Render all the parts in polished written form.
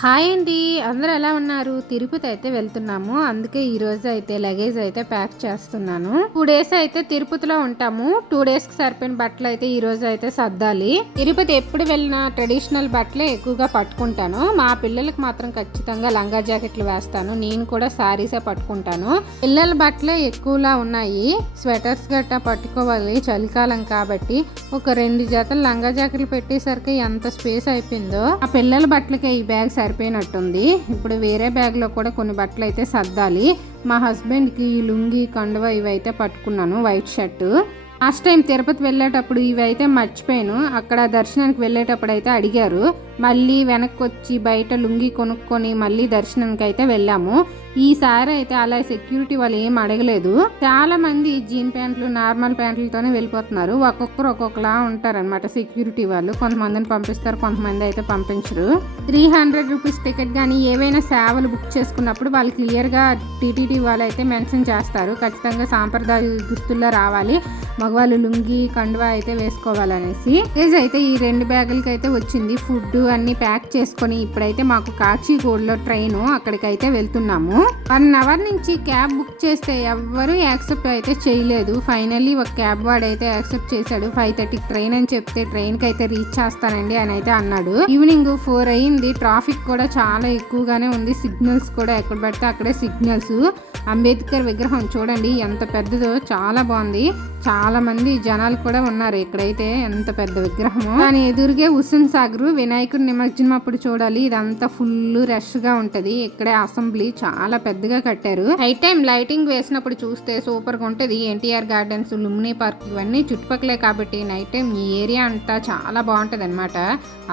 Hi అండి, అందరూ ఎలా ఉన్నారు? తిరుపతి అయితే వెళ్తున్నాము. అందుకే ఈరోజు అయితే లగేజ్ అయితే ప్యాక్ చేస్తున్నాను. 2 డేస్ అయితే తిరుపతిలో ఉంటాము. 2 డేస్కి సరిపోయిన బట్టలు అయితే ఈరోజు అయితే సర్దాలి. తిరుపతి ఎప్పుడు వెళ్ళినా ట్రెడిషనల్ బట్టలే ఎక్కువగా పట్టుకుంటాను. మా పిల్లలకి మాత్రం ఖచ్చితంగా లంగా జాకెట్లు వేస్తాను. నేను కూడా శారీసే పట్టుకుంటాను. పిల్లల బట్టలే ఎక్కువలా ఉన్నాయి. స్వెటర్స్ గట్టా పట్టుకోవాలి, చలికాలం కాబట్టి. ఒక 2 జతలు లంగా జాకెట్లు పెట్టేసరికి ఎంత స్పేస్ అయిపోయిందో. ఆ పిల్లల బట్టలకి ఈ బ్యాగ్ సరిపోయినట్టుంది. ఇప్పుడు వేరే బ్యాగ్లో కూడా కొన్ని బట్టలు అయితే సర్దాలి. మా హస్బెండ్కి లుంగి కండువా ఇవైతే పట్టుకున్నాను, white shirt. Last time Tirupati వెళ్ళేటప్పుడు ఇవి అయితే మర్చిపోయాను. అక్కడ దర్శనానికి వెళ్ళేటప్పుడు అయితే అడిగారు. మళ్ళీ వెనక్కి వచ్చి బయట లుంగి కొనుక్కొని మళ్ళీ దర్శనానికి అయితే వెళ్ళాము. ఈసారి అయితే అలా సెక్యూరిటీ వాళ్ళు ఏం అడగలేదు. చాలా మంది జీన్ ప్యాంట్లు, నార్మల్ ప్యాంట్లతోనే వెళ్ళిపోతున్నారు. ఒక్కొక్కరు ఒక్కొక్కలా ఉంటారనమాట సెక్యూరిటీ వాళ్ళు. కొంతమందిని పంపిస్తారు, కొంతమంది అయితే పంపించరు. 300 రూపీస్ టికెట్ కానీ ఏవైనా సేవలు బుక్ చేసుకున్నప్పుడు వాళ్ళు క్లియర్గా టీటీడీ వాళ్ళు అయితే మెన్షన్ చేస్తారు. ఖచ్చితంగా సాంప్రదాయ దుస్తుల్లో రావాలి, మగవాళ్ళు లుంగి కండువా అయితే వేసుకోవాలనేసి. అయితే ఈ 2 బ్యాగులకి అయితే వచ్చింది. ఫుడ్ అన్ని ప్యాక్ చేసుకొని ఇప్పుడైతే మాకు కాచిగూడలో ట్రైన్, అక్కడికైతే వెళ్తున్నాము. 1 అవర్ నుంచి క్యాబ్ బుక్ చేస్తే ఎవ్వరూ యాక్సెప్ట్ అయితే చేయలేదు. ఫైనల్లీ ఒక క్యాబ్ వాడు అయితే యాక్సెప్ట్ చేశాడు. 5:30కి ట్రైన్ అని చెప్తే ట్రైన్కి అయితే రీచ్ చేస్తానండి అని అయితే అన్నాడు. ఈవినింగ్ 4 అయింది. ట్రాఫిక్ కూడా చాలా ఎక్కువగానే ఉంది. సిగ్నల్స్ కూడా ఎక్కడ పడితే అక్కడే సిగ్నల్స్. అంబేద్కర్ విగ్రహం చూడండి ఎంత పెద్దదో, చాలా బాగుంది. చాలా మంది జనాలు కూడా ఉన్నారు ఇక్కడైతే. ఎంత పెద్ద విగ్రహము. దాని ఎదురుగే హుస్సేన్ సాగర్ వినాయకుడి నిమజ్జనం అప్పుడు చూడాలి. ఇదంతా ఫుల్ రష్ గా ఉంటది. ఇక్కడే అసెంబ్లీ చాలా పెద్దగా కట్టారు. నైట్ టైం లైటింగ్ వేసినప్పుడు చూస్తే సూపర్ గా ఉంటది. ఎన్టీఆర్ గార్డెన్స్, లుంబిని పార్క్ ఇవన్నీ చుట్టుపక్కలే కాబట్టి నైట్ టైం ఈ ఏరియా అంతా చాలా బాగుంటది అనమాట.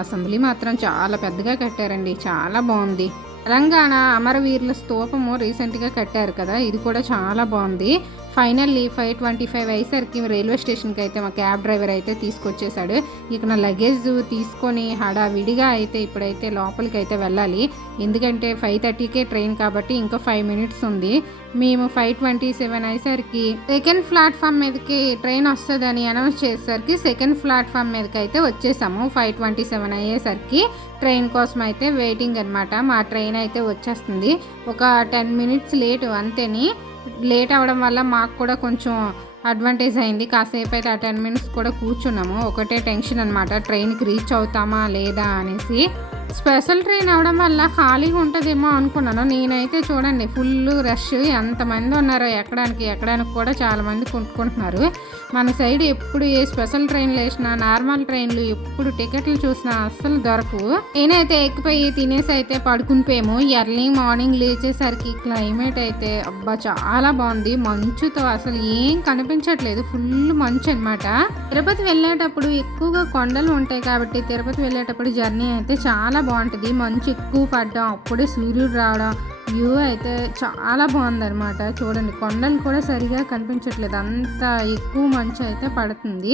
అసెంబ్లీ మాత్రం చాలా పెద్దగా కట్టారండి, చాలా బాగుంది. తెలంగాణ అమరవీరుల స్తూపము రీసెంట్గా కట్టారు కదా, ఇది కూడా చాలా బాగుంది. ఫైనల్లీ 5:25 అయ్యేసరికి రైల్వే స్టేషన్కి అయితే మా క్యాబ్ డ్రైవర్ అయితే తీసుకొచ్చేసాడు. ఇక నా లగేజ్ తీసుకొని హడావిడిగా అయితే ఇప్పుడైతే లోపలికి అయితే వెళ్ళాలి. ఎందుకంటే 5:30కే ట్రైన్ కాబట్టి ఇంకా 5 మినిట్స్ ఉంది. మేము 5:27 అయ్యేసరికి సెకండ్ ప్లాట్ఫామ్ మీదకి ట్రైన్ వస్తుందని అనౌన్స్ చేసేసరికి సెకండ్ ప్లాట్ఫామ్ మీదకి అయితే వచ్చేసాము. 5:27 అయ్యేసరికి ట్రైన్ కోసం అయితే వెయిటింగ్ అనమాట. మా ట్రైన్ అయితే వచ్చేస్తుంది. ఒక 10 మినిట్స్ లేటు అంతేని. లేట్ అవ్వడం వల్ల మాకు కూడా కొంచెం అడ్వాంటేజ్ అయింది. కాసేపు అయితే ఆ 10 మినిట్స్ కూడా కూర్చున్నాము. ఒకటే టెన్షన్ అనమాట, ట్రైన్కి రీచ్ అవుతామా లేదా అనేసి. స్పెషల్ ట్రైన్ అవడం వల్ల ఖాళీగా ఉంటుందేమో అనుకున్నాను. నేనైతే చూడండి ఫుల్ రష్, ఎంతమంది ఉన్నారో ఎక్కడానికి కూడా చాలా మంది కొనుక్కుంటున్నారు. మన సైడ్ ఎప్పుడు ఏ స్పెషల్ ట్రైన్లు వేసినా, నార్మల్ ట్రైన్లు ఎప్పుడు టికెట్లు చూసినా అస్సలు దొరకవు. నేనైతే ఎక్కిపోయి తినేసి అయితే పడుకునిపోయాము. ఎర్లీ మార్నింగ్ లేచేసరికి క్లైమేట్ అయితే అబ్బా చాలా బాగుంది. మంచుతో అసలు ఏం కనిపించట్లేదు, ఫుల్ మంచు అనమాట. తిరుపతి వెళ్ళేటప్పుడు ఎక్కువగా కొండలు ఉంటాయి కాబట్టి తిరుపతి వెళ్ళేటప్పుడు జర్నీ అయితే చాలా బాగుంటుంది. మంచు ఎక్కువ పడ్డం, అప్పుడే సూర్యుడు రావడం, వ్యూ అయితే చాలా బాగుందన్నమాట. చూడండి కొండలు కూడా సరిగా కనిపించట్లేదు, అంత ఎక్కువ మంచు అయితే పడుతుంది.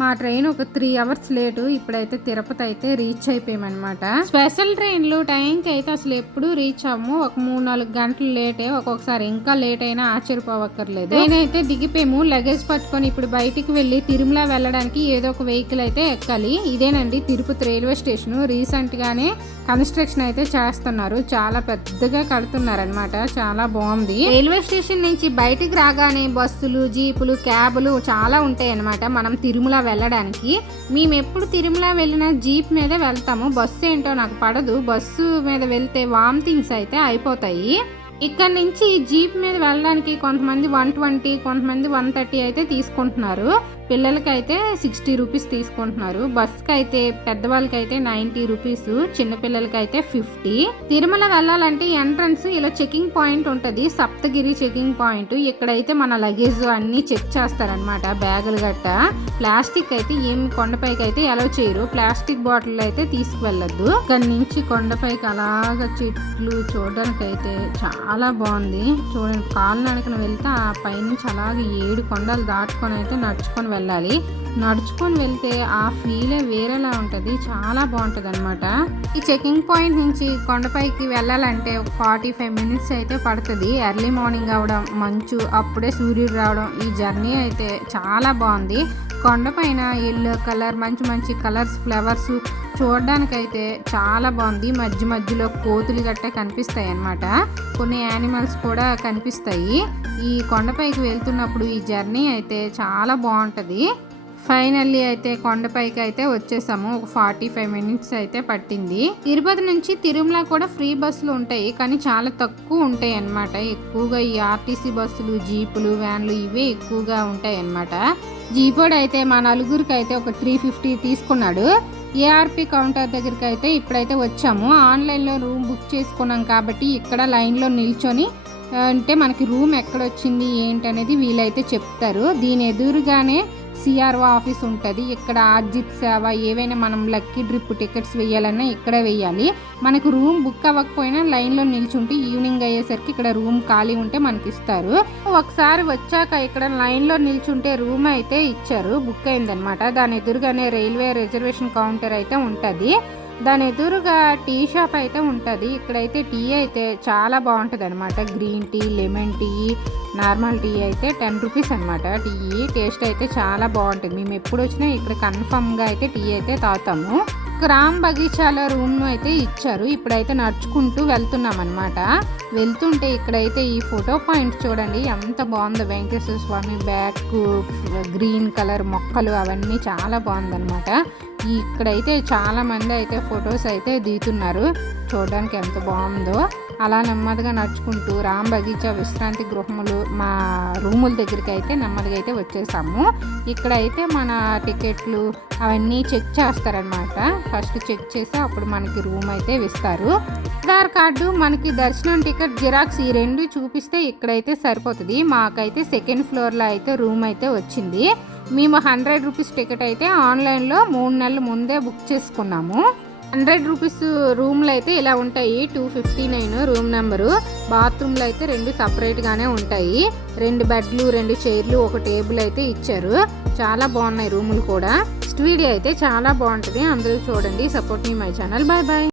మా ట్రైన్ ఒక 3 అవర్స్ లేటు. ఇప్పుడైతే తిరుపతి అయితే రీచ్ అయిపోయామన్నమాట. స్పెషల్ ట్రైన్లు టైంకి అయితే అసలు ఎప్పుడు రీచ్ అవ్వము. ఒక 3-4 గంటలు లేటే, ఒక్కొక్కసారి ఇంకా లేట్ అయినా ఆశ్చర్యపోవక్కర్లేదు. ట్రైన్ అయితే దిగిపోయాము. లగేజ్ పట్టుకొని ఇప్పుడు బయటికి వెళ్ళి తిరుమల వెళ్ళడానికి ఏదో ఒక వెహికల్ అయితే ఎక్కాలి. ఇదేనండి తిరుపతి రైల్వే స్టేషన్. రీసెంట్ గానే కన్స్ట్రక్షన్ అయితే చేస్తున్నారు, చాలా పెద్దగా కడుతున్నారు అనమాట. చాలా బాగుంది. రైల్వే స్టేషన్ నుంచి బయటికి రాగానే బస్సులు, జీపులు, క్యాబులు చాలా ఉంటాయి అనమాట. మనం తిరుమల వెళ్ళడానికి మేము ఎప్పుడు తిరుమల వెళ్ళినా జీప్ మీద వెళ్తాము. బస్సు ఏంటో నాకు పడదు. బస్సు మీద వెళ్తే వామిటింగ్స్ అయితే అయిపోతాయి. ఇక్కడ నుంచి జీప్ మీద వెళ్ళడానికి కొంతమంది 120, కొంతమంది 130 అయితే తీసుకుంటున్నారు. పిల్లలకైతే 60 రూపీస్ తీసుకుంటున్నారు. బస్కి అయితే పెద్దవాళ్ళకైతే 90 రూపీస్, చిన్నపిల్లలకైతే 50. తిరుమల వెళ్ళాలంటే ఎంట్రన్స్ ఇలా చెకింగ్ పాయింట్ ఉంటుంది, సప్తగిరి చెకింగ్ పాయింట్. ఇక్కడైతే మన లగేజ్ అన్నీ చెక్ చేస్తారనమాట. బ్యాగులు గట్ట, ప్లాస్టిక్ అయితే ఏమి కొండపైకి అయితే అలౌ చేయరు. ప్లాస్టిక్ బాటిల్ అయితే తీసుకువెళ్ళొద్దు. ఇక్కడ నుంచి కొండపైకి అలాగ చెట్లు చూడడానికి అయితే చాలా బాగుంది. చూడండి కాలినడకన వెళ్తే ఆ పైనుంచి అలాగే 7 కొండలు దాటుకొని అయితే నడుచుకొని వెళ్ళాలి. నడుచుకొని వెళ్తే ఆ ఫీలే వేరేలా ఉంటుంది, చాలా బాగుంటుంది అనమాట. ఈ చెకింగ్ పాయింట్ నుంచి కొండపైకి వెళ్ళాలంటే ఒక 45 మినిట్స్ అయితే పడుతుంది. ఎర్లీ మార్నింగ్ అవడం, మంచు, అప్పుడే సూర్యుడు రావడం, ఈ జర్నీ అయితే చాలా బాగుంది. కొండపైన ఎల్లో కలర్, మంచి మంచి కలర్స్, ఫ్లవర్స్, చూడడానికైతే చాలా బాగుంది. మధ్య మధ్యలో కోతులు గట్ట కనిపిస్తాయి అన్నమాట. కొన్ని యానిమల్స్ కూడా కనిపిస్తాయి. ఈ కొండపైకి వెళ్తున్నప్పుడు ఈ జర్నీ అయితే చాలా బాగుంటుంది. ఫైనల్లీ అయితే కొండపైకి అయితే వచ్చేసాము. ఒక 45 మినిట్స్ అయితే పట్టింది. తిరుపతి నుంచి తిరుమల కూడా ఫ్రీ బస్సులు ఉంటాయి, కానీ చాలా తక్కువ ఉంటాయి అన్నమాట. ఎక్కువగా ఈ ఆర్టీసీ బస్సులు, జీపులు, వ్యాన్లు ఇవే ఎక్కువగా ఉంటాయి అన్నమాట. జీపోడు అయితే మా నలుగురికి అయితే ఒక 350 తీసుకున్నాడు. ఏఆర్పి కౌంటర్ దగ్గరికి అయితే ఇప్పుడైతే వచ్చాము. ఆన్లైన్లో రూమ్ బుక్ చేసుకున్నాం కాబట్టి ఇక్కడ లైన్లో నిల్చొని అంటే మనకి రూమ్ ఎక్కడొచ్చింది ఏంటనేది వీళ్ళైతే చెప్తారు. దీని ఎదురుగానే సిఆర్ఓ ఆఫీస్ ఉంటుంది. ఇక్కడ అజిత్ సేవ ఏవైనా మనం లక్కీ డ్రిప్ టికెట్స్ వేయాలన్నా ఇక్కడే వేయాలి. మనకు రూమ్ బుక్ అవ్వకపోయినా లైన్లో నిల్చుంటే ఈవినింగ్ అయ్యేసరికి ఇక్కడ రూమ్ ఖాళీ ఉంటే మనకి ఇస్తారు. ఒకసారి వచ్చాక ఇక్కడ లైన్లో నిల్చుంటే రూమ్ అయితే ఇచ్చారు, బుక్ అయిందనమాట. దాని ఎదురుగానే రైల్వే రిజర్వేషన్ కౌంటర్ అయితే ఉంటుంది. దాని ఎదురుగా టీ షాప్ అయితే ఉంటుంది. ఇక్కడైతే టీ అయితే చాలా బాగుంటుంది అనమాట. Green tea, lemon tea, normal tea అయితే 10 రూపీస్ అనమాట. టీ టేస్ట్ అయితే చాలా బాగుంటుంది. మేము ఎప్పుడు వచ్చినా ఇక్కడ కన్ఫర్మ్గా అయితే టీ అయితే తాగుతాము. గ్రామ్ బగీచాలో రూమ్ అయితే ఇచ్చారు. ఇప్పుడైతే నడుచుకుంటూ వెళ్తున్నాం అనమాట. వెళ్తుంటే ఇక్కడైతే ఈ ఫోటో పాయింట్ చూడండి ఎంత బాగుందో. వెంకటేశ్వర స్వామి బ్యాక్, గ్రీన్ కలర్ మొక్కలు అవన్నీ చాలా బాగుందన్నమాట. ఇక్కడైతే చాలా మంది అయితే ఫొటోస్ అయితే దిగుతున్నారు. చూడడానికి ఎంత బాగుందో. అలా నెమ్మదిగా నడుచుకుంటూ రామ్ బగీచా విశ్రాంతి గృహములు మా రూముల దగ్గరికి అయితే నెమ్మదిగా అయితే వచ్చేసాము. ఇక్కడైతే మన టికెట్లు అవన్నీ చెక్ చేస్తారనమాట. ఫస్ట్ చెక్ చేసి అప్పుడు మనకి రూమ్ అయితే ఇస్తారు. ఆధార్ కార్డు, మనకి దర్శనం టికెట్, జిరాక్స్ ఈ 2 చూపిస్తే ఇక్కడైతే సరిపోతుంది. మాకైతే సెకండ్ ఫ్లోర్లో అయితే రూమ్ అయితే వచ్చింది. మేము 100 రూపీస్ టికెట్ అయితే ఆన్లైన్లో 3 నెలల ముందే బుక్ చేసుకున్నాము. 100 రూపీస్ రూమ్లు అయితే ఇలా ఉంటాయి. 259 రూమ్ నెంబరు. బాత్రూమ్లు అయితే 2 సపరేట్గానే ఉంటాయి. 2 బెడ్లు, 2 చైర్లు, ఒక టేబుల్ అయితే ఇచ్చారు. చాలా బాగున్నాయి రూములు కూడా. వీడియో అయితే చాలా బాగుంటుంది. అందరూ చూడండి. Support me my channel. Bye bye.